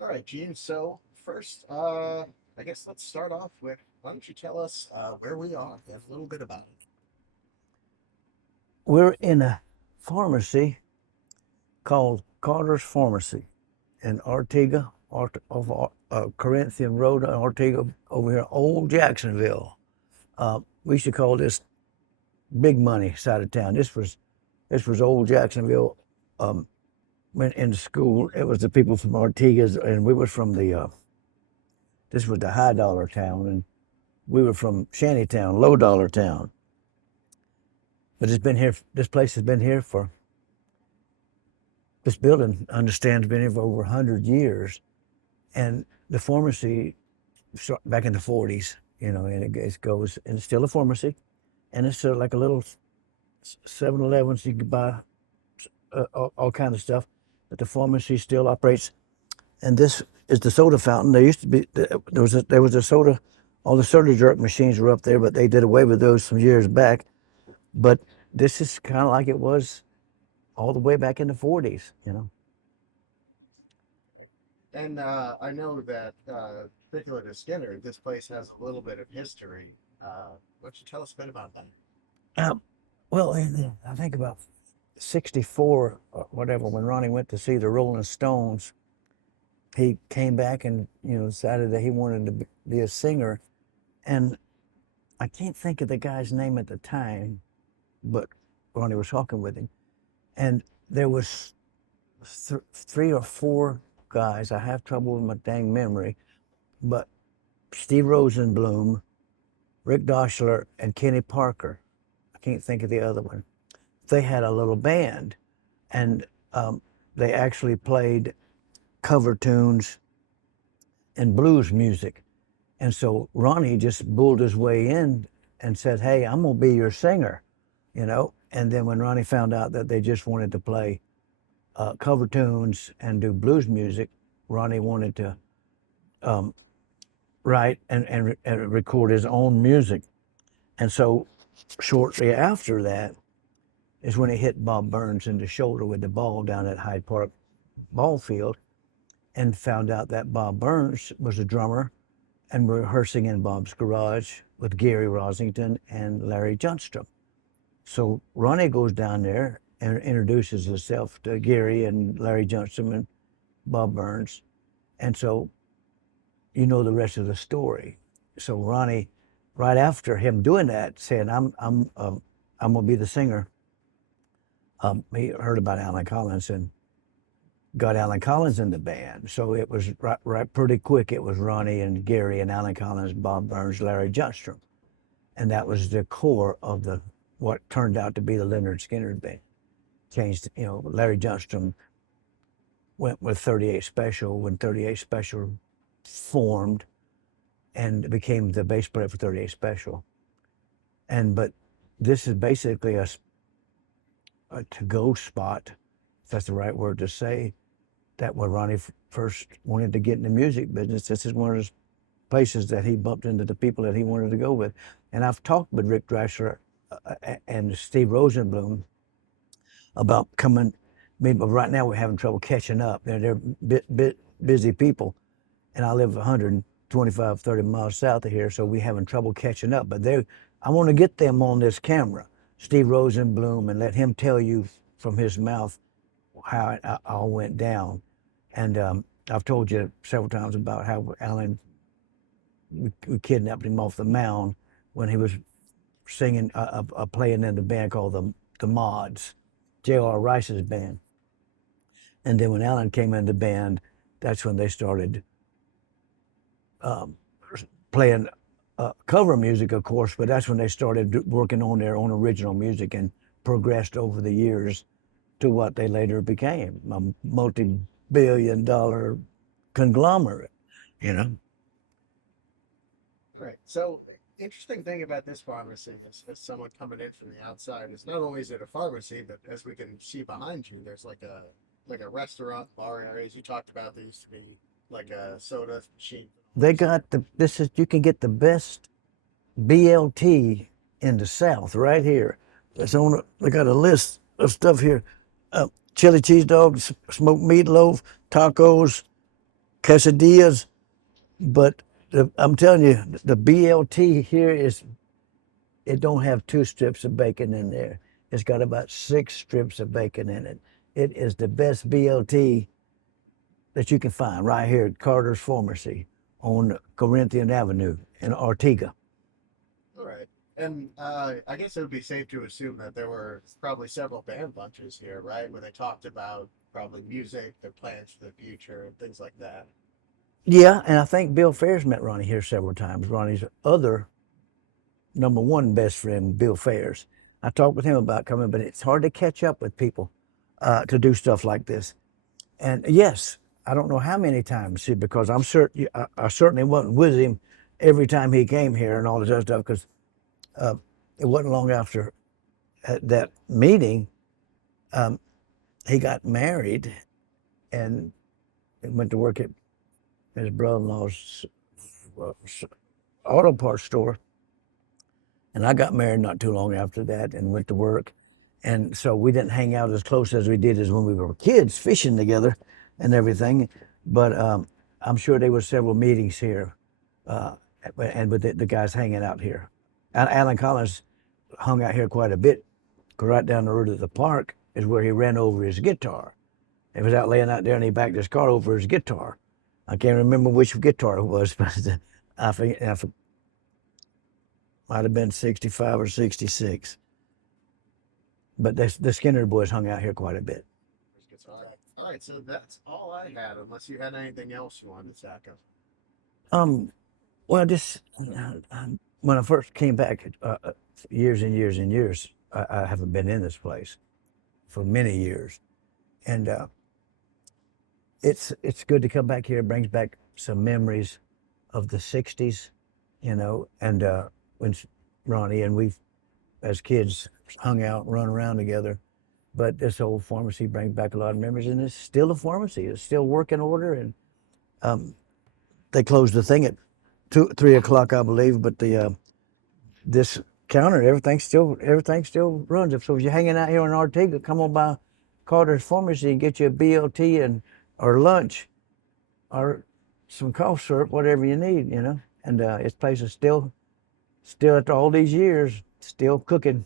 All right, Gene. So first, I guess let's start off with why don't you tell us where we are and a little bit about it. We're in a pharmacy called Carter's Pharmacy in Ortega, Corinthian Road, Ortega, over here, Old Jacksonville. We used to call this big money side of town. This was Old Jacksonville. Went into school. It was the people from Ortega's, and we were from the. This was the high dollar town, and we were from Shantytown, low dollar town. But it's been here. This place has been here for this building understands been here for over 100 years. And the pharmacy, back in the 40s, and it goes, and it's still a pharmacy. And it's like a little 7-Eleven, so you can buy all kinds of stuff. But the pharmacy still operates. And this is the soda fountain. There used to be, there was a soda, all the soda jerk machines were up there, but they did away with those some years back. But this is kind of like it was all the way back in the 40s. And I know that particular to Skinner, this place has a little bit of history. Why don't you tell us a bit about that? Um, well, I think about 64 or whatever, when Ronnie went to see the Rolling Stones, he came back and, decided that he wanted to be a singer. And I can't think of the guy's name at the time, but Ronnie was talking with him. And there was three or four guys. I have trouble with my dang memory, but Steve Rosenblum, Rick Doschler, and Kenny Parker. I can't think of the other one. They had a little band, and they actually played cover tunes and blues music. And so Ronnie just bulled his way in and said, "Hey, I'm gonna be your singer." And then when Ronnie found out that they just wanted to play cover tunes and do blues music, Ronnie wanted to um, write and record his own music. And so shortly after that is when he hit Bob Burns in the shoulder with the ball down at Hyde Park ball field, and found out that Bob Burns was a drummer and rehearsing in Bob's garage with Gary Rosington and Larry Johnstrom. So Ronnie goes down there and introduces himself to Gary and Larry Johnstrom and Bob Burns. And so you know the rest of the story. So Ronnie, right after him doing that, said, I'm gonna be the singer." He heard about Alan Collins and got Alan Collins in the band. So it was right pretty quick. It was Ronnie and Gary and Alan Collins, Bob Burns, Larry Johnstrom, and that was the core of the what turned out to be the Lynyrd Skynyrd band. Changed, Larry Johnstrom went with 38 Special when 38 Special formed and became the bass player for 38 Special. But this is basically a to-go spot, if that's the right word to say, that when Ronnie first wanted to get in the music business, this is one of those places that he bumped into the people that he wanted to go with. And I've talked with Rick Drasher and Steve Rosenblum about coming. But right now we're having trouble catching up. They're busy people, and I live 125, 30 miles south of here, so we're having trouble catching up. But I want to get them on this camera, Steve Rosenblum, and let him tell you from his mouth how it all went down. And I've told you several times about how Alan, we kidnapped him off the mound when he was singing, playing in the band called the Mods, J.R. Rice's band. And then when Alan came in the band, that's when they started um, playing cover music, of course, but that's when they started working on their own original music and progressed over the years to what they later became, a multi-billion-dollar conglomerate, you know. Right. So, interesting thing about this pharmacy is, as someone coming in from the outside, is not only is it a pharmacy, but as we can see behind you, there's like a restaurant bar areas you talked about. There used to be like a soda machine and all They that stuff. got you can get the best BLT in the South right here. They got a list of stuff here: chili cheese dogs, smoked meatloaf, tacos, quesadillas, but I'm telling you, the BLT here it don't have 2 strips of bacon in there. It's got about 6 strips of bacon in it. It is the best BLT that you can find right here at Carter's Pharmacy on Corinthian Avenue in Ortega. All right. And I guess it would be safe to assume that there were probably several band lunches here, right? Where they talked about probably music, their plans for the future, and things like that. Yeah, and I think Bill Fair's met Ronnie here several times. Ronnie's other number one best friend, Bill Fairs. I talked with him about coming, but it's hard to catch up with people to do stuff like this. And yes, I don't know how many times, see, because I'm certain I certainly wasn't with him every time he came here and all this other stuff, because it wasn't long after that meeting he got married and went to work at his brother-in-law's auto parts store. And I got married not too long after that and went to work. And so we didn't hang out as close as we did as when we were kids, fishing together and everything. But I'm sure there were several meetings here and with the guys hanging out here. And Alan Collins hung out here quite a bit, 'cause right down the road at the park is where he ran over his guitar. He was out laying out there and he backed his car over his guitar. I can't remember which guitar it was, but I think might have been 65 or 66. But the Skynyrd boys hung out here quite a bit. All right, so that's all I had, unless you had anything else you wanted to tackle. Well, just when I first came back, years and years and years, I haven't been in this place for many years, and it's good to come back here. It brings back some memories of the '60s, and when Ronnie and we, as kids, hung out and run around together. But this old pharmacy brings back a lot of memories, and it's still a pharmacy. It's still working order, and they closed the thing at 3 o'clock, I believe. But this counter, everything still runs. So if you're hanging out here in Ortega, come on by Carter's Pharmacy and get you a BLT or lunch, or some cough syrup, whatever you need, And this place is still after all these years, still cooking.